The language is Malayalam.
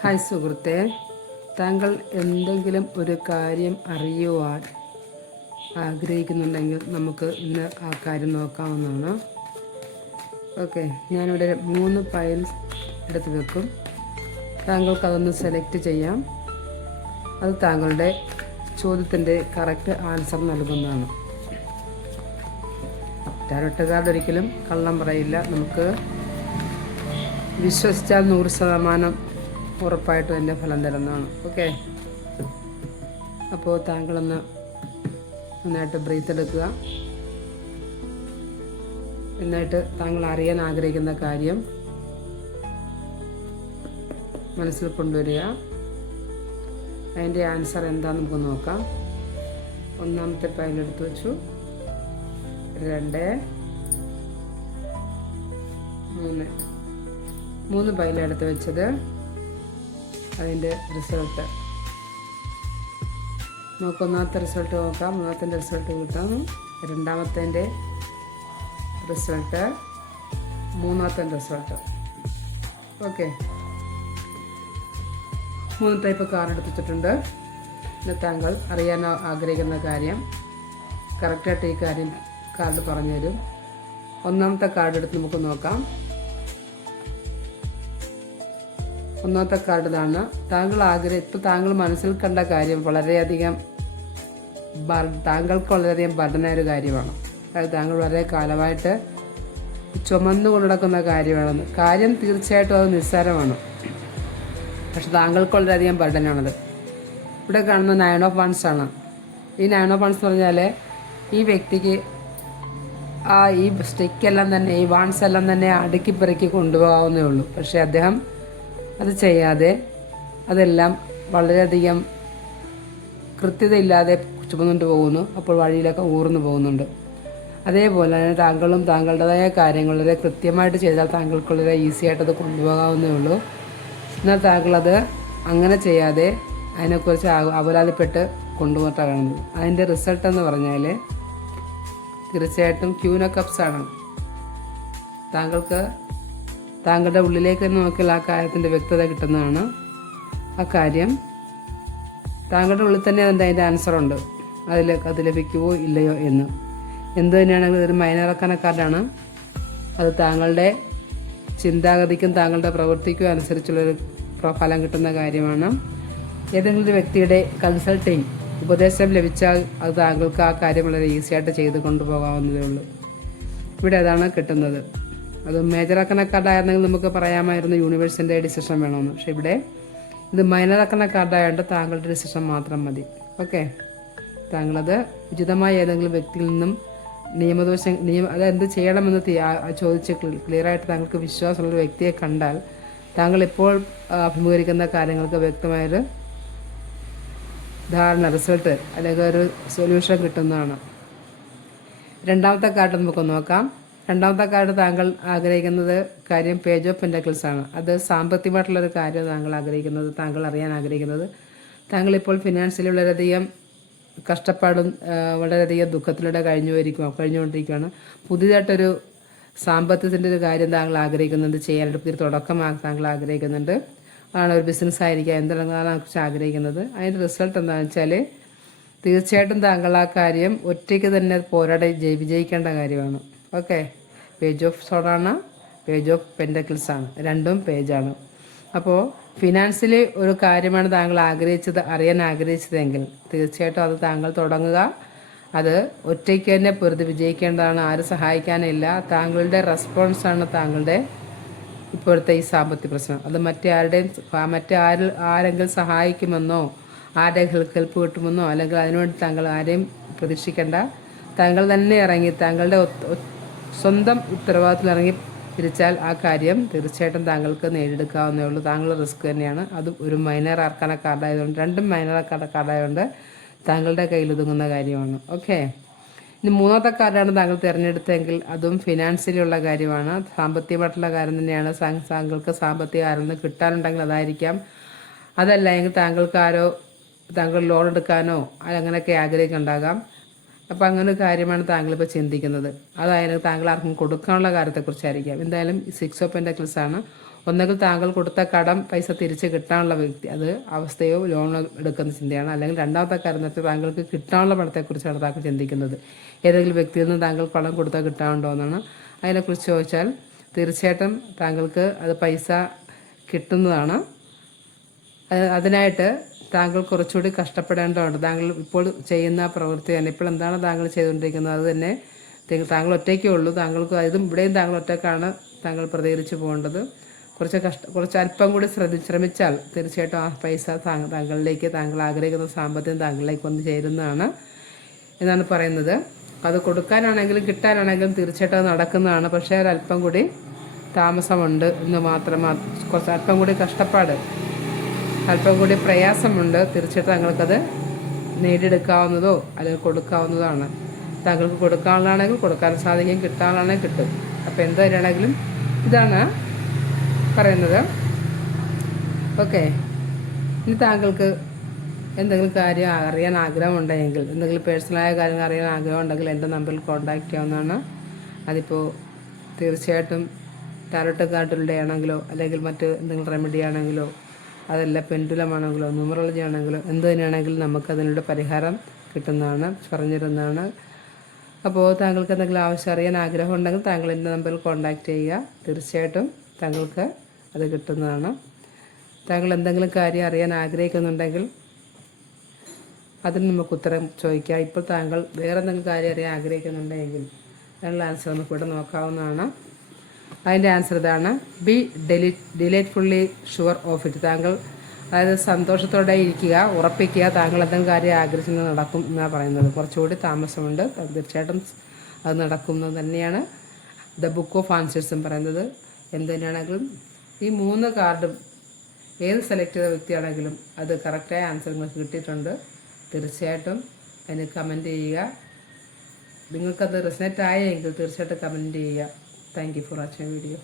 ഹായ് സുഹൃത്തെ, താങ്കൾ എന്തെങ്കിലും ഒരു കാര്യം അറിയുവാൻ ആഗ്രഹിക്കുന്നുണ്ടെങ്കിൽ നമുക്ക് ഇന്ന് ആ കാര്യം നോക്കാവുന്നതാണ്. ഓക്കെ, ഞാനിവിടെ 3 ഫയൽസ് എടുത്ത് വെക്കും. താങ്കൾക്ക് അതൊന്ന് സെലക്ട് ചെയ്യാം. അത് താങ്കളുടെ ചോദ്യത്തിൻ്റെ കറക്റ്റ് ആൻസർ നൽകുന്നതാണ്. ടാരോട്ട് കാർഡ് ഒരിക്കലും കള്ളം പറയില്ല. നമുക്ക് വിശ്വസിച്ചാൽ 100% ഉറപ്പായിട്ടും എൻ്റെ ഫലം തരുന്നതാണ്. ഓക്കെ, അപ്പോൾ താങ്കളൊന്ന് നന്നായിട്ട് ബ്രീത്ത് എടുക്കുക. എന്നിട്ട് താങ്കൾ അറിയാൻ ആഗ്രഹിക്കുന്ന കാര്യം മനസ്സിൽ കൊണ്ടുവരിക. അതിൻ്റെ ആൻസർ എന്താണെന്ന് നമുക്ക് നോക്കാം. ഒന്നാമത്തെ ഫയൽ എടുത്തു വെച്ചു. 2, 3 ഫയൽ എടുത്ത് വെച്ചത്. അതിൻ്റെ റിസൾട്ട് നമുക്ക് ഒന്നാമത്തെ റിസൾട്ട് നോക്കാം. മൂന്നാമത്തെ റിസൾട്ട് കിട്ടാം. രണ്ടാമത്തെ റിസൾട്ട്, മൂന്നാമത്തെ റിസൾട്ട്. ഓക്കെ, 3 ടൈപ്പ് കാർഡ് എടുത്തിട്ടുണ്ട്. ഇന്ന് താങ്കൾ അറിയാൻ ആഗ്രഹിക്കുന്ന കാര്യം കറക്റ്റായിട്ട് ഈ കാര്യം കാർഡ് പറഞ്ഞുതരും. ഒന്നാമത്തെ കാർഡ് എടുത്ത് നമുക്ക് നോക്കാം. ഒന്നാമത്തെ കാർഡ് ഇതാണ്. ഇപ്പോൾ താങ്കൾ മനസ്സിൽ കണ്ട കാര്യം താങ്കൾക്ക് വളരെയധികം ബർഡനായ ഒരു കാര്യമാണ്. അതായത് താങ്കൾ വളരെ കാലമായിട്ട് ചുമന്നു കൊണ്ടു നടക്കുന്ന കാര്യമാണെന്ന്. കാര്യം തീർച്ചയായിട്ടും അത് നിസ്സാരമാണ്, പക്ഷെ താങ്കൾക്ക് വളരെയധികം ബർഡനാണത്. ഇവിടെ കാണുന്ന 9 ഓഫ് വൺസ് ആണ്. ഈ 9 ഓഫ് വൺസ് എന്ന് പറഞ്ഞാൽ ഈ വ്യക്തിക്ക് ഈ സ്റ്റിക്കെല്ലാം തന്നെ, ഈ വൺസ് എല്ലാം തന്നെ അടുക്കി പെറുക്കി കൊണ്ടുപോകാവുന്നേ ഉള്ളൂ. പക്ഷേ അദ്ദേഹം അത് ചെയ്യാതെ അതെല്ലാം വളരെയധികം കൃത്യതയില്ലാതെ ചുമന്നുകൊണ്ട് പോകുന്നു. അപ്പോൾ വഴിയിലൊക്കെ ഊർന്നു പോകുന്നുണ്ട്. അതേപോലെ തന്നെ താങ്കളും താങ്കളുടേതായ കാര്യങ്ങൾ വളരെ കൃത്യമായിട്ട് ചെയ്താൽ താങ്കൾക്ക് വളരെ ഈസി ആയിട്ടത് കൊണ്ടുപോകാവുന്നേ ഉള്ളൂ. എന്നാൽ താങ്കളത് അങ്ങനെ ചെയ്യാതെ അതിനെക്കുറിച്ച് അപരാധപ്പെട്ട് കൊണ്ടുപോയിട്ടാണ് കാണുന്നത്. അതിൻ്റെ റിസൾട്ട് എന്ന് പറഞ്ഞാൽ തീർച്ചയായിട്ടും ക്യൂൻ ഓഫ് കപ്സ് ആണ്. താങ്കളുടെ ഉള്ളിലേക്ക് നോക്കിയാൽ ആ കാര്യത്തിൻ്റെ വ്യക്തത കിട്ടുന്നതാണ്. ആ കാര്യം താങ്കളുടെ ഉള്ളിൽ തന്നെ അതിൻ്റെ ആൻസറുണ്ട്. അത് ലഭിക്കുമോ ഇല്ലയോ എന്ന്. എന്ത് തന്നെയാണെങ്കിലും ഇതൊരു മൈനർ ആർക്കാന കാർഡാണ്. അത് താങ്കളുടെ ചിന്താഗതിക്കും താങ്കളുടെ പ്രവൃത്തിക്കും അനുസരിച്ചുള്ളൊരു ഫലം കിട്ടുന്ന കാര്യമാണ്. ഏതെങ്കിലും ഒരു വ്യക്തിയുടെ കൺസൾട്ടിങ് ഉപദേശം ലഭിച്ചാൽ അത് താങ്കൾക്ക് ആ കാര്യം വളരെ ഈസിയായിട്ട് ചെയ്ത് കൊണ്ടുപോകാവുന്നതേ ഉള്ളൂ. ഇവിടെ അതാണ് കിട്ടുന്നത്. അത് മേജർ ആക്കുന്ന കാർഡായിരുന്നെങ്കിൽ നമുക്ക് പറയാമായിരുന്നു യൂണിവേഴ്സിൻ്റെ ഡിസിഷൻ വേണമെന്ന്. പക്ഷെ ഇവിടെ ഇത് മൈനർ ആക്കുന്ന കാർഡായതുകൊണ്ട് താങ്കളുടെ ഡിസിഷൻ മാത്രം മതി. ഓക്കെ, താങ്കളത് ഉചിതമായ ഏതെങ്കിലും വ്യക്തിയിൽ നിന്നും അത് എന്ത് ചെയ്യണമെന്ന് ചോദിച്ച് ക്ലിയറായിട്ട് താങ്കൾക്ക് വിശ്വാസമുള്ളൊരു വ്യക്തിയെ കണ്ടാൽ താങ്കൾ ഇപ്പോൾ അഭിമുഖീകരിക്കുന്ന കാര്യങ്ങൾക്ക് വ്യക്തമായൊരു റിസൾട്ട് അല്ലെങ്കിൽ ഒരു സൊല്യൂഷൻ കിട്ടുന്നതാണ്. രണ്ടാമത്തെ കാർഡ് നമുക്ക് നോക്കാം. രണ്ടാമത്തെ കാർഡ് താങ്കൾ ആഗ്രഹിക്കുന്നത് കാര്യം പേജ് ഓഫ് പെൻറ്റക്കിൾസ് ആണ്. അത് സാമ്പത്തികമായിട്ടുള്ളൊരു കാര്യം താങ്കൾ അറിയാൻ ആഗ്രഹിക്കുന്നത്. താങ്കളിപ്പോൾ ഫിനാൻഷ്യലി വളരെയധികം കഷ്ടപ്പാടും വളരെയധികം ദുഃഖത്തിലൂടെ കഴിഞ്ഞുകൊണ്ടിരിക്കുകയാണ്. പുതിയതായിട്ടൊരു സാമ്പത്തികത്തിൻ്റെ ഒരു കാര്യം താങ്കൾ ആഗ്രഹിക്കുന്നുണ്ട്, ചെയ്യാനായിട്ട് പുതിയൊരു തുടക്കം താങ്കൾ ആഗ്രഹിക്കുന്നുണ്ട്. ആണ് ഒരു ബിസിനസ് ആയിരിക്കാം, എന്തെങ്കിലും കുറിച്ച് ആഗ്രഹിക്കുന്നത്. അതിൻ്റെ റിസൾട്ട് എന്താണെന്ന് വെച്ചാൽ തീർച്ചയായിട്ടും താങ്കൾ ആ കാര്യം ഒറ്റയ്ക്ക് തന്നെ പോരാടി വിജയിക്കേണ്ട കാര്യമാണ്. ഓക്കെ, പേജ് ഓഫ് സോഡാണ്, പേജ് ഓഫ് പെൻറ്റക്കിൾസ് ആണ്, രണ്ടും പേജാണ്. അപ്പോൾ ഫിനാൻഷ്യലി ഒരു കാര്യമാണ് താങ്കൾ അറിയാൻ ആഗ്രഹിച്ചതെങ്കിൽ തീർച്ചയായിട്ടും അത് താങ്കൾ തുടങ്ങുക. അത് ഒറ്റയ്ക്ക് തന്നെ പൊരുതി വിജയിക്കേണ്ടതാണ്. ആരും സഹായിക്കാനില്ല. താങ്കളുടെ റെസ്പോൺസാണ് താങ്കളുടെ ഇപ്പോഴത്തെ ഈ സാമ്പത്തിക പ്രശ്നം. അത് ആരെങ്കിലും സഹായിക്കുമെന്നോ ആരുടെ ഹെൽപ്പ് കിട്ടുമെന്നോ അല്ലെങ്കിൽ അതിനുവേണ്ടി താങ്കൾ ആരെയും പ്രതീക്ഷിക്കേണ്ട. താങ്കൾ തന്നെ ഇറങ്ങി താങ്കളുടെ സ്വന്തം ഉത്തരവാദിത്തത്തിൽ ഇറങ്ങി തിരിച്ചാൽ ആ കാര്യം തീർച്ചയായിട്ടും താങ്കൾക്ക് നേടിയെടുക്കാവുന്നേ ഉള്ളൂ. താങ്കളുടെ റിസ്ക് തന്നെയാണ്. അത് ഒരു മൈനർ ആർക്കാന കാർഡായതുകൊണ്ട്, രണ്ടും മൈനർ കാർഡായതുകൊണ്ട് താങ്കളുടെ കയ്യിൽ ഒതുങ്ങുന്ന കാര്യമാണ്. ഓക്കെ, ഇനി മൂന്നാമത്തെ കാർഡാണ് താങ്കൾ തിരഞ്ഞെടുത്തെങ്കിൽ അതും ഫിനാൻഷ്യലി ഉള്ള കാര്യമാണ്. സാമ്പത്തികമായിട്ടുള്ള കാര്യം തന്നെയാണ്. താങ്കൾക്ക് സാമ്പത്തിക ആരിൽ നിന്ന് കിട്ടാനുണ്ടെങ്കിൽ അതായിരിക്കാം. അതല്ല എങ്കിൽ താങ്കൾ ലോൺ എടുക്കാനോ അങ്ങനെയൊക്കെ ആഗ്രഹിക്കുന്നുണ്ടാകാം. അപ്പോൾ അങ്ങനെ ഒരു കാര്യമാണ് താങ്കളിപ്പോൾ ചിന്തിക്കുന്നത്. അതായത് താങ്കൾ ആർക്കും കൊടുക്കാനുള്ള കാര്യത്തെക്കുറിച്ചായിരിക്കാം. എന്തായാലും 6 ഓഫ് പെൻറ്റക്കിൾസ് ആണ്. ഒന്നുകിൽ താങ്കൾ കൊടുത്ത കടം പൈസ തിരിച്ച് കിട്ടാനുള്ള വ്യക്തി അത് അവസ്ഥയോ ലോൺ എടുക്കുന്ന ചിന്തയാണ്. അല്ലെങ്കിൽ രണ്ടാമത്തെ കാര്യം എന്ന് വെച്ചാൽ താങ്കൾക്ക് കിട്ടാനുള്ള പണത്തെക്കുറിച്ചാണ് താങ്കൾ ചിന്തിക്കുന്നത്. ഏതെങ്കിലും വ്യക്തിയിൽ നിന്ന് താങ്കൾ പണം കൊടുത്താൽ കിട്ടാനുണ്ടോ എന്നാണ്. അതിനെക്കുറിച്ച് ചോദിച്ചാൽ തീർച്ചയായിട്ടും താങ്കൾക്ക് അത് പൈസ കിട്ടുന്നതാണ്. അതിനായിട്ട് താങ്കൾ കുറച്ചുകൂടി കഷ്ടപ്പെടേണ്ടതുണ്ട്. താങ്കൾ ഇപ്പോൾ ചെയ്യുന്ന പ്രവൃത്തി തന്നെ, ഇപ്പോൾ എന്താണ് താങ്കൾ ചെയ്തുകൊണ്ടിരിക്കുന്നത് അത് തന്നെ താങ്കൾ ഒറ്റയ്ക്കേ ഉള്ളൂ. താങ്കൾക്ക് ഇതും ഇവിടെയും താങ്കൾ ഒറ്റയ്ക്കാണ് താങ്കൾ പ്രതികരിച്ച് പോകേണ്ടത്. കുറച്ച് അല്പം കൂടി ശ്രമിച്ചാൽ തീർച്ചയായിട്ടും ആ പൈസ താങ്കളിലേക്ക്, താങ്കൾ ആഗ്രഹിക്കുന്ന സാമ്പത്തികം താങ്കളിലേക്ക് വന്ന് ചേരുന്നതാണ് എന്നാണ് പറയുന്നത്. അത് കൊടുക്കാനാണെങ്കിലും കിട്ടാനാണെങ്കിലും തീർച്ചയായിട്ടും അത് നടക്കുന്നതാണ്. പക്ഷേ ഒരല്പം കൂടി താമസമുണ്ട് എന്ന് മാത്രം. കുറച്ച് അല്പം കൂടി കഷ്ടപ്പാട്, അല്പം കൂടി പ്രയാസമുണ്ട്. തീർച്ചയായിട്ടും താങ്കൾക്കത് നേടിയെടുക്കാവുന്നതോ അല്ലെങ്കിൽ കൊടുക്കാവുന്നതാണ്. താങ്കൾക്ക് കൊടുക്കാനുള്ളതാണെങ്കിൽ കൊടുക്കാൻ സാധിക്കും, കിട്ടാനുള്ളതാണെങ്കിൽ കിട്ടും. അപ്പോൾ എന്ത് തന്നെയാണെങ്കിലും ഇതാണ് പറയുന്നത്. ഓക്കെ, ഇനി താങ്കൾക്ക് എന്തെങ്കിലും കാര്യം അറിയാൻ ആഗ്രഹമുണ്ടെങ്കിൽ, എന്തെങ്കിലും പേഴ്സണലായ കാര്യങ്ങൾ അറിയാൻ ആഗ്രഹമുണ്ടെങ്കിൽ എൻ്റെ നമ്പറിൽ കോൺടാക്റ്റ് ചെയ്യാവുന്നതാണ്. അതിപ്പോൾ തീർച്ചയായിട്ടും ടാരോട്ട് കാർഡിലൂടെ ആണെങ്കിലോ അല്ലെങ്കിൽ മറ്റ് എന്തെങ്കിലും റെമഡി ആണെങ്കിലോ അതല്ല പെൻഡുലം ആണെങ്കിലോ ന്യൂമറോളജി ആണെങ്കിലോ എന്ത് തന്നെയാണെങ്കിലും നമുക്കതിനുള്ള പരിഹാരം കിട്ടുന്നതാണ്, പറഞ്ഞിരുന്നതാണ്. അപ്പോൾ താങ്കൾക്ക് എന്തെങ്കിലും ആവശ്യം അറിയാൻ ആഗ്രഹം ഉണ്ടെങ്കിൽ താങ്കൾ എൻ്റെ നമ്പറിൽ കോൺടാക്റ്റ് ചെയ്യുക. തീർച്ചയായിട്ടും താങ്കൾക്ക് അത് കിട്ടുന്നതാണ്. താങ്കൾ എന്തെങ്കിലും കാര്യം അറിയാൻ ആഗ്രഹിക്കുന്നുണ്ടെങ്കിൽ അതിന് നമുക്ക് ഉത്തരം ചോദിക്കാം. ഇപ്പോൾ താങ്കൾ വേറെ എന്തെങ്കിലും കാര്യം അറിയാൻ ആഗ്രഹിക്കുന്നുണ്ടെങ്കിൽ അതിനുള്ള ആൻസർ നമുക്ക് ഇവിടെ നോക്കാവുന്നതാണ്. അതിൻ്റെ ആൻസർ ഇതാണ്: ബി ഡിലൈറ്റ്ഫുള്ളി ഷുവർ ഓഫ് ഇറ്റ്. താങ്കൾ അതായത് സന്തോഷത്തോടെ ഇരിക്കുക, ഉറപ്പിക്കുക, താങ്കൾ എന്തെങ്കിലും കാര്യം ആഗ്രഹിച്ചത് നടക്കും എന്നാണ് പറയുന്നത്. കുറച്ചുകൂടി താമസമുണ്ട്, തീർച്ചയായിട്ടും അത് നടക്കുന്നത് തന്നെയാണ് ദ ബുക്ക് ഓഫ് ആൻസേഴ്സും പറയുന്നത്. എന്ത് തന്നെയാണെങ്കിലും ഈ 3 കാർഡും ഏത് സെലക്ട് ചെയ്ത വ്യക്തിയാണെങ്കിലും അത് കറക്റ്റായ ആൻസർ നിങ്ങൾക്ക് കിട്ടിയിട്ടുണ്ട്. തീർച്ചയായിട്ടും അതിന് കമൻറ്റ് ചെയ്യുക. നിങ്ങൾക്കത് റിസനറ്റ് ആയെങ്കിൽ തീർച്ചയായിട്ടും കമൻറ്റ് ചെയ്യുക. Thank you for watching video.